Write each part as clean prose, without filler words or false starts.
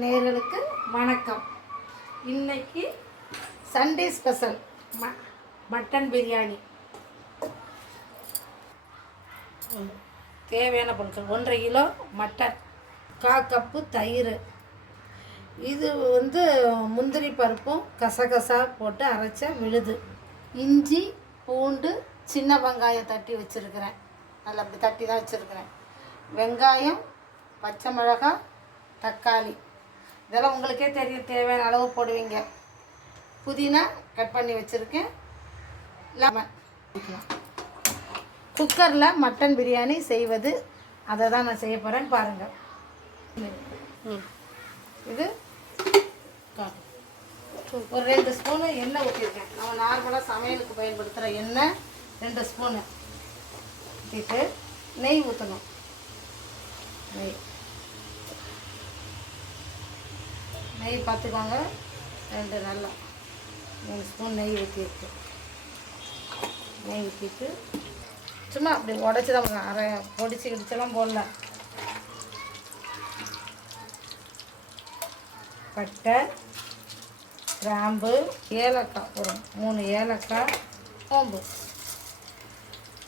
நேயர்களுக்கு வணக்கம். இன்னைக்கு சண்டே ஸ்பெஷல் மட்டன் பிரியாணி. தேவையான பொருட்கள் 1.5 கிலோ மட்டன், 1/4 கப்பு தயிர், இது முந்திரி பருப்பும் கசகசா போட்டு அரைச்ச விழுது, இஞ்சி பூண்டு சின்ன வெங்காயம் தட்டி வச்சுருக்கிறேன், நல்லா அப்படி தட்டி தான் வச்சுருக்கிறேன், வெங்காயம், பச்சை மிளகாய், தக்காளி, இதெல்லாம் உங்களுக்கே தெரியும், தேவையான அளவு போடுவீங்க. புதினா கட் பண்ணி வச்சுருக்கேன். லெமன். குக்கரில் மட்டன் பிரியாணி செய்வது அதை தான் நான் செய்ய போகிறேன்னு பாருங்கள். இது ஒரு 2 ஸ்பூனு எண்ணெய் ஊற்றிருக்கேன். நம்ம நார்மலாக சமையலுக்கு பயன்படுத்துகிற எண்ணெய் 2 ஸ்பூனு ஊற்றிட்டு நெய் ஊற்றணும். நெய் பார்த்துக்கோங்க, 2 நல்லா 3 ஸ்பூன் நெய் ஊற்றிருக்கு. நெய் ஊற்றிட்டு சும்மா அப்படி உடச்சி தான் பொடிச்சு கிடிச்செல்லாம் போடல. பட்டை, கிராம்பு, ஏலக்காய், ஒரு 3 ஏலக்காய், சோம்பு.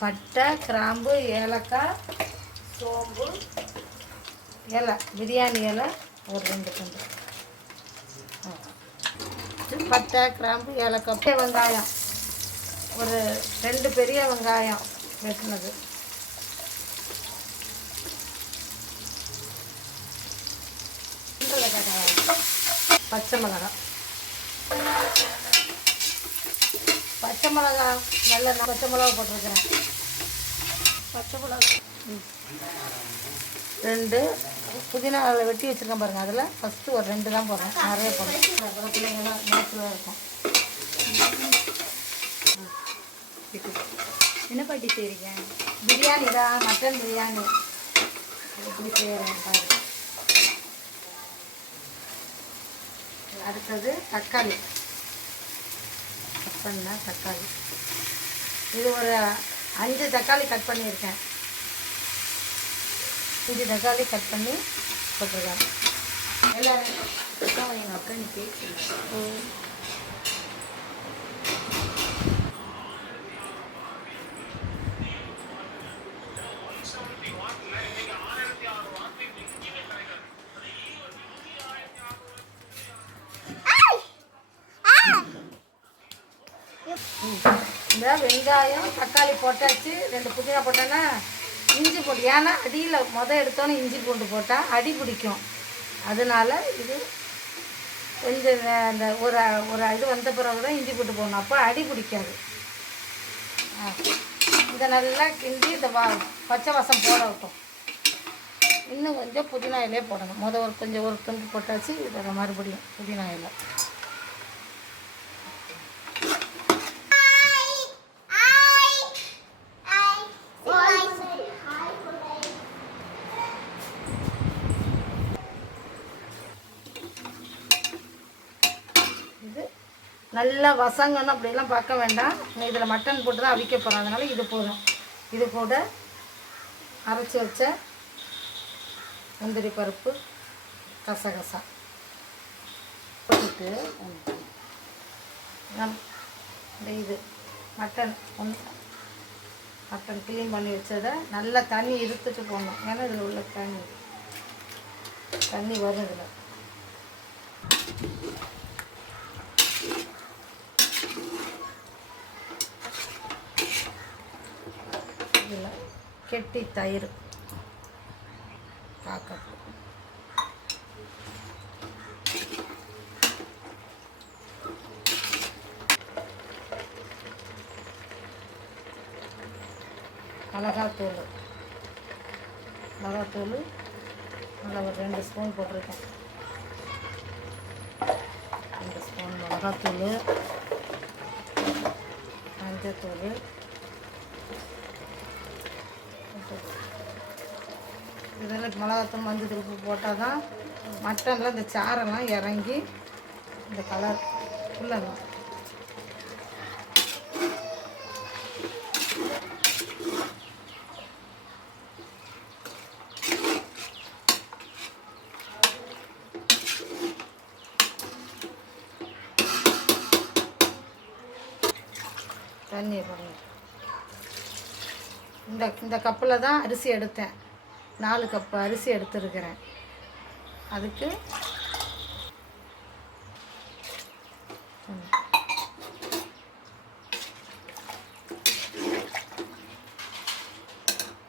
பட்டை, கிராம்பு, ஏலக்காய், சோம்பு, இலை, பிரியாணி இலை ஒரு 2 துண்டு. பட்டை, கிராம்பு, ஏலக்காய், வெங்காயம் ஒரு 2 பெரிய வெங்காயம் வெட்டினது, பச்சை மிளகாய், நல்ல பச்சை மிளகா போட்டிருக்கிறேன். பச்சை மிளகா 2 புதினா வெட்டி வச்சுருக்கேன் பாருங்கள். அதில் ஃபஸ்ட்டு ஒரு 2 தான் போடுறேன், நிறைய போடுறேன். பிள்ளைங்கள்லாம் நேச்சுரலாக இருக்கும். என்ன பாட்டி செய்கிறீங்க? பிரியாணி தான், மட்டன் பிரியாணி எப்படி செய்கிறேன் பாரு. அடுத்தது தக்காளி, கட் பண்ண தக்காளி, இது ஒரு 5 தக்காளி கட் பண்ணியிருக்கேன். 5 தக்காளி கட் பண்ணி போட்டிருக்கேன். எல்லாரும் எங்கள் அக்கா நீ பேச்சு. இந்த வெங்காயம் தக்காளி போட்டாச்சு, 2 புதினா போட்டேன்னா இஞ்சி போட்டு, ஏன்னா அடியில் எடுத்தோன்னே இஞ்சி பூண்டு போட்டால் அடி பிடிக்கும். அதனால் இது கொஞ்சம் அந்த ஒரு இது வந்த பிறகு தான் இஞ்சி போட்டு போடணும், அப்போ அடி பிடிக்காது. இதை நல்லா கிண்டி இந்த பச்சை வாசம் போட விட்டோம். இன்னும் கொஞ்சம் புதினா இலையே போடணும். ஒரு துண்டு போட்டாச்சு. இதை மறுபடியும் புதினா இலை. நல்லா வசங்கன்னு அப்படிலாம் பார்க்க வேண்டாம். இதில் மட்டன் போட்டு தான் அவிக்க போகிறோம், அதனால் இது போதும். இது கூட அரைச்சி வச்ச முந்திரி பருப்பு, கசகசா போட்டுட்டு இந்த இது மட்டன் க்ளீன் பண்ணி வச்சதை நல்லா தண்ணி இருத்துட்டு போடணும். ஏன்னா இதில் உள்ள தண்ணி வரும். இதில் இதில் கெட்டி தயிர் 1/4 கப்பு, மிளகாத்தூள் நல்லா ஒரு 2 ஸ்பூன் போட்டிருக்கேன். 2 ஸ்பூன் மிளகாத்தூள், மஞ்சத்தூள், இதெல்லாம் மிளகாத்தூள், மஞ்சள் உப்பு போட்டால் தான் மட்டனில் இந்த சாரெல்லாம் இறங்கி இந்த கலர் ஃபுல்லாக. தண்ணி பாருங்க. இந்த கப்பில் தான் அரிசி எடுத்தேன். 4 கப்பு அரிசி எடுத்துருக்கிறேன். அதுக்கு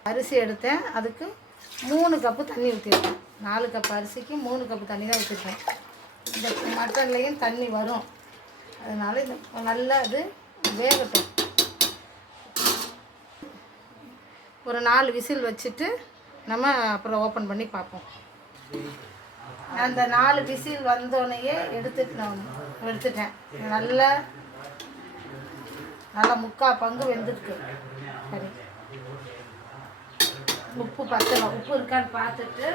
அரிசி எடுத்தேன். அதுக்கு 3 கப்பு தண்ணி ஊற்றிருக்கேன். 4 கப்பு அரிசிக்கு 3 கப்பு தண்ணி தான் ஊற்றிருக்கேன். இந்த மட்டன்லேயும் தண்ணி வரும், அதனால் இது நல்லா இது வேகட்டும். ஒரு 4 விசில் வச்சுட்டு நம்ம அப்புறம் ஓப்பன் பண்ணி பார்ப்போம். அந்த 4 விசில் வந்தோடனேயே எடுத்துட்டேன். நல்லா 3/4 பங்கு வெந்துருக்கு. சரி, உப்பு பத்தலை, உப்பு இருக்கான்னு பார்த்துட்டு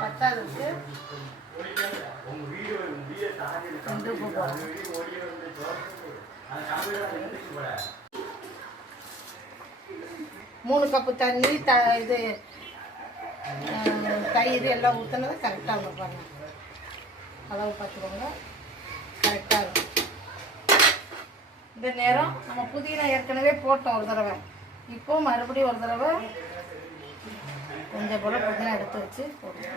பத்தாததுக்கு உப்பு போடுறேன். 3 கப்பு தண்ணி இது தயிர் எல்லாம் ஊற்றினது கரெக்டாக இருக்கும் பாருங்க. அளவு பார்த்துக்கோங்க, கரெக்டாக இருக்கும். இந்த நேரம் நம்ம புதினா ஏற்கனவே போட்டோம் ஒரு தடவை. இப்போ மறுபடியும் ஒரு தடவை கொஞ்சம் போல் புதினா எடுத்து வச்சு போட்டோம்.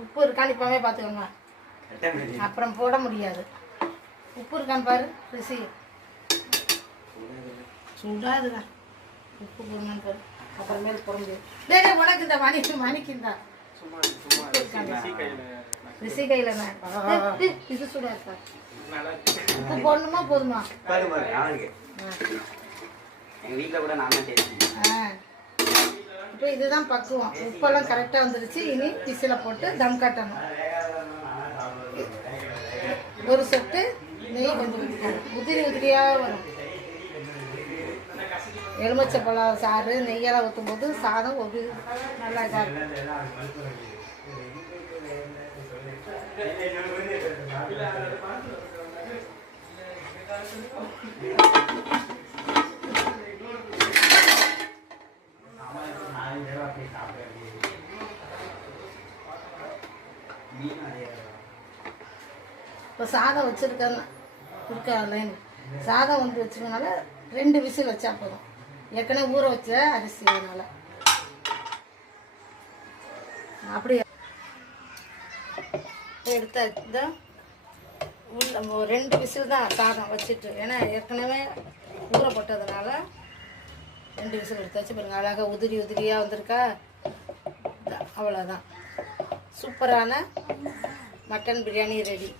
உப்பு இருக்கான்னு இப்போவே பார்த்துக்கோங்க, அப்புறம் போட முடியாது. உப்பு இருக்கான்னு பாரு ரிசி. சுடாதுதான், உப்பு போடணும்னு பாரு, அப்புறமேல் போட முடியாது. உனக்கு இந்த மணிக்குந்தா ரிசி கையில் இது சுடா இருக்கா? உப்பு போடணுமா போதுமா? இப்போ இதுதான் பக்குவம். உப்பெல்லாம் கரெக்டாக வந்துருச்சு. இனி விசில போட்டு தம் கட்டணும். ஒரு சொட்டு நெய் கொஞ்சம் உதிரி உதிரியாக வரும். எலுமிச்சப்பழம் சாறு நெய்யெல்லாம் ஊற்றும் போது சாதம் ஒரு நல்லா இதாக இருக்கும். இப்போ சாதம் வச்சுருக்கேன். சாதம் வந்து வச்சுருக்கனால 2 விசில் வச்சா போதும். ஏற்கனவே ஊற வச்ச அரிசி, அதனால் அப்படியே எடுத்த உள்ள 2 விசில் தான் சாதம் வச்சுட்டு, ஏன்னா ஏற்கனவே ஊற போட்டதுனால 2 விசில் எடுத்து வச்சு பாருங்கள். அழகாக உதிரி உதிரியாக வந்திருக்கா. அவ்வளோதான், சூப்பரான மட்டன் பிரியாணி ரெடி.